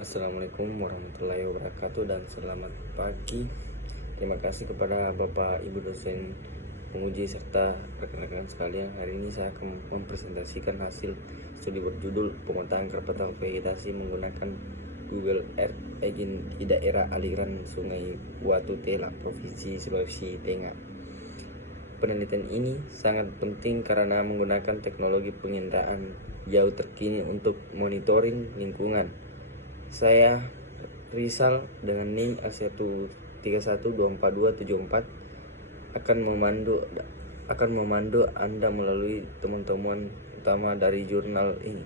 Assalamualaikum warahmatullahi wabarakatuh dan selamat pagi. Terima kasih kepada Bapak Ibu dosen penguji serta rekan-rekan sekalian. Hari ini saya akan mempresentasikan hasil studi berjudul pemetaan kerapatan vegetasi menggunakan Google Earth di daerah aliran Sungai Watu Tela, Provinsi Sulawesi Tengah. Penelitian ini sangat penting karena menggunakan teknologi penginderaan jauh terkini untuk monitoring lingkungan. Saya Rizal dengan NIM A1312424 akan memandu Anda melalui temuan-temuan utama dari jurnal ini.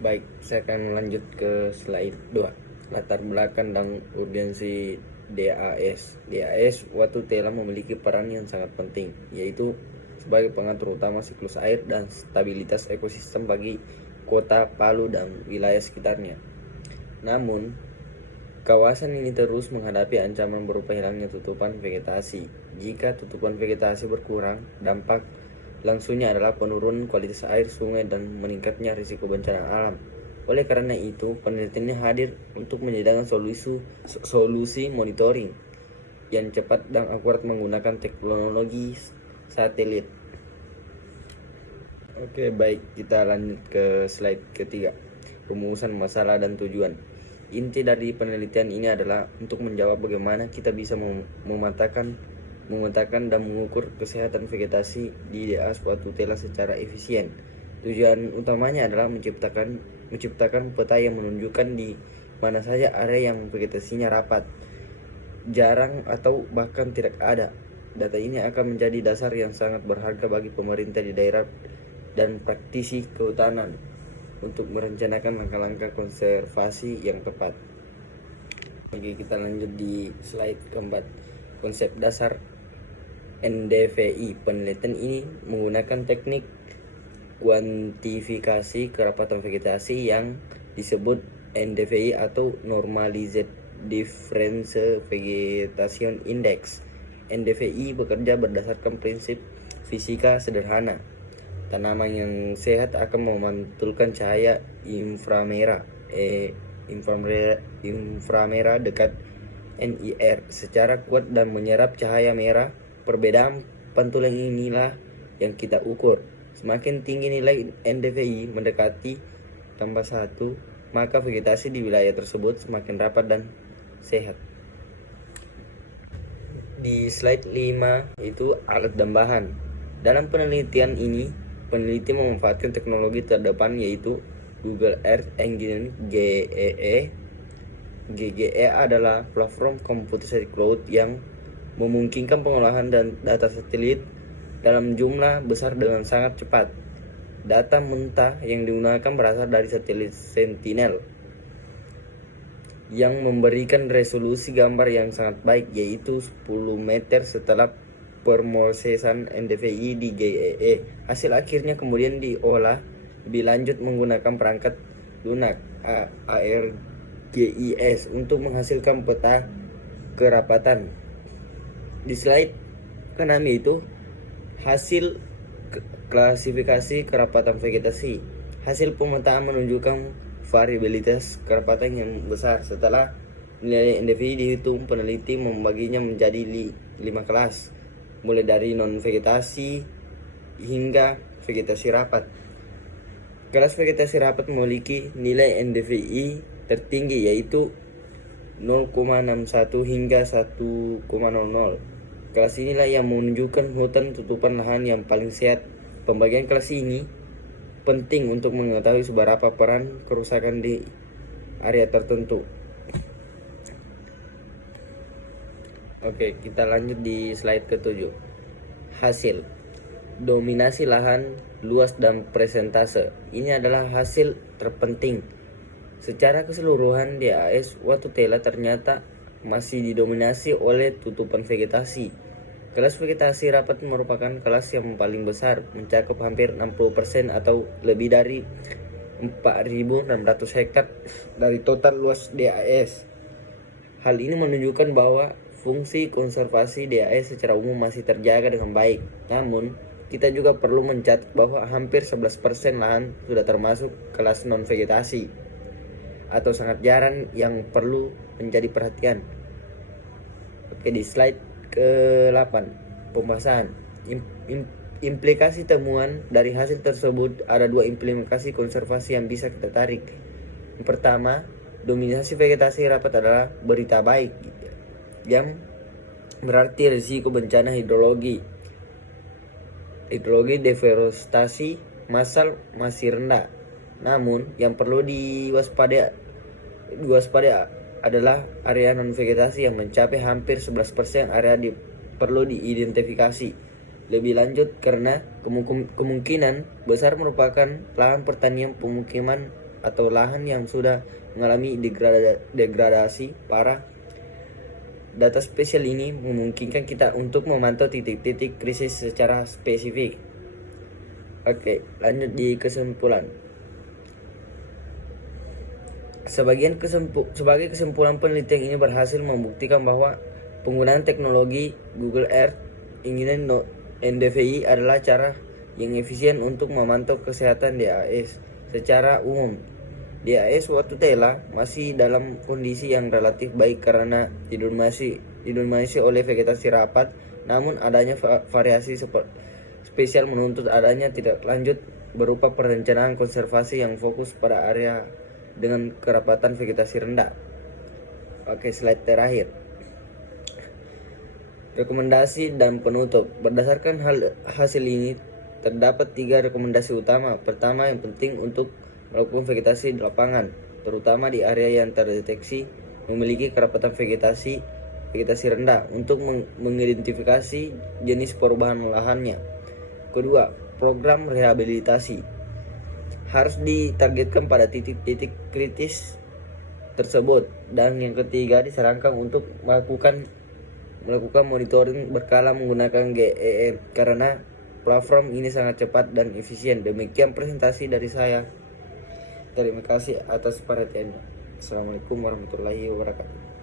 Baik, saya akan lanjut ke slide 2. Latar belakang dan urgensi DAS. DAS Watu Tela memiliki peran yang sangat penting, yaitu sebagai pengatur utama siklus air dan stabilitas ekosistem bagi kota Palu dan wilayah sekitarnya. Namun, kawasan ini terus menghadapi ancaman berupa hilangnya tutupan vegetasi. Jika tutupan vegetasi berkurang, dampak langsungnya adalah penurunan kualitas air sungai dan meningkatnya risiko bencana alam. Oleh karena itu, penelitian ini hadir untuk menyediakan solusi monitoring yang cepat dan akurat menggunakan teknologi satelit. Oke, baik, kita lanjut ke slide ketiga. Rumusan masalah dan tujuan. Inti dari penelitian ini adalah untuk menjawab bagaimana kita bisa memetakan dan mengukur kesehatan vegetasi di daerah Watu Tela secara efisien. Tujuan utamanya adalah menciptakan peta yang menunjukkan di mana saja area yang vegetasinya rapat, jarang atau bahkan tidak ada. Data ini akan menjadi dasar yang sangat berharga bagi pemerintah di daerah dan praktisi kehutanan untuk merencanakan langkah-langkah konservasi yang tepat. Oke, kita lanjut di slide keempat. Konsep dasar NDVI. Penelitian ini menggunakan teknik kuantifikasi kerapatan vegetasi yang disebut NDVI atau Normalized Difference Vegetation Index. NDVI bekerja berdasarkan prinsip fisika sederhana. Tanaman yang sehat akan memantulkan cahaya inframerah dekat NIR secara kuat dan menyerap cahaya merah. Perbedaan pantulan inilah yang kita ukur. Semakin tinggi nilai NDVI mendekati tambah 1, maka vegetasi di wilayah tersebut semakin rapat dan sehat. Di slide 5 itu alat dan bahan. Dalam penelitian ini, peneliti memanfaatkan teknologi terdepan yaitu Google Earth Engine GEE. GGE adalah platform computational cloud yang memungkinkan pengolahan dan data satelit dalam jumlah besar dengan sangat cepat. Data mentah yang digunakan berasal dari satelit Sentinel yang memberikan resolusi gambar yang sangat baik, yaitu 10 meter setelah permosesan NDVI di GEE. Hasil akhirnya kemudian diolah lebih lanjut menggunakan perangkat lunak ARGIS untuk menghasilkan peta kerapatan. Di slide ke-6 itu hasil klasifikasi kerapatan vegetasi. Hasil pemetaan menunjukkan variabilitas kerapatan yang besar. Setelah nilai NDVI dihitung, peneliti membaginya menjadi 5 kelas, mulai dari non-vegetasi hingga vegetasi rapat. Kelas vegetasi rapat memiliki nilai NDVI tertinggi yaitu 0,61 hingga 1,00. Kelas inilah yang menunjukkan hutan tutupan lahan yang paling sehat. Pembagian kelas ini penting untuk mengetahui seberapa peran kerusakan di area tertentu. Oke, kita lanjut di slide ke-7. Hasil dominasi lahan luas dan presentase. Ini adalah hasil terpenting. Secara keseluruhan, DAS Watu Tela ternyata masih didominasi oleh tutupan vegetasi. Kelas vegetasi rapat merupakan kelas yang paling besar, mencakup hampir 60% atau lebih dari 4.600 hektar dari total luas DAS. Hal ini menunjukkan bahwa fungsi konservasi DAS secara umum masih terjaga dengan baik. Namun, kita juga perlu mencatat bahwa hampir 11% lahan sudah termasuk kelas non-vegetasi atau sangat jarang yang perlu menjadi perhatian. Oke, di slide ke-8, pembahasan. Implikasi temuan dari hasil tersebut, ada 2 implikasi konservasi yang bisa kita tarik. Yang pertama, dominasi vegetasi rapat adalah berita baik, yang berarti risiko bencana hidrologi deforestasi massal masih rendah. Namun yang perlu diwaspadai adalah area non vegetasi yang mencapai hampir 11% area perlu diidentifikasi lebih lanjut karena kemungkinan besar merupakan lahan pertanian pemukiman atau lahan yang sudah mengalami degradasi parah. Data spesial ini memungkinkan kita untuk memantau titik-titik krisis secara spesifik. Oke, lanjut di kesimpulan. Sebagai kesimpulan, penelitian ini berhasil membuktikan bahwa penggunaan teknologi Google Earth NDVI adalah cara yang efisien untuk memantau kesehatan DAS secara umum. DAS Watutela masih dalam kondisi yang relatif baik karena didominasi oleh vegetasi rapat, namun adanya variasi spesial menuntut adanya tindak lanjut berupa perencanaan konservasi yang fokus pada area dengan kerapatan vegetasi rendah. Oke, slide terakhir. Rekomendasi dan penutup. Berdasarkan hasil ini, terdapat 3 rekomendasi utama. Pertama, yang penting untuk melakukan vegetasi di lapangan, terutama di area yang terdeteksi memiliki kerapatan vegetasi rendah untuk mengidentifikasi jenis perubahan lahannya. Kedua, program rehabilitasi harus ditargetkan pada titik-titik kritis tersebut. Dan yang ketiga, disarankan untuk melakukan monitoring berkala menggunakan GEM karena platform ini sangat cepat dan efisien. Demikian presentasi dari saya. Terima kasih atas perhatiannya. Assalamualaikum warahmatullahi wabarakatuh.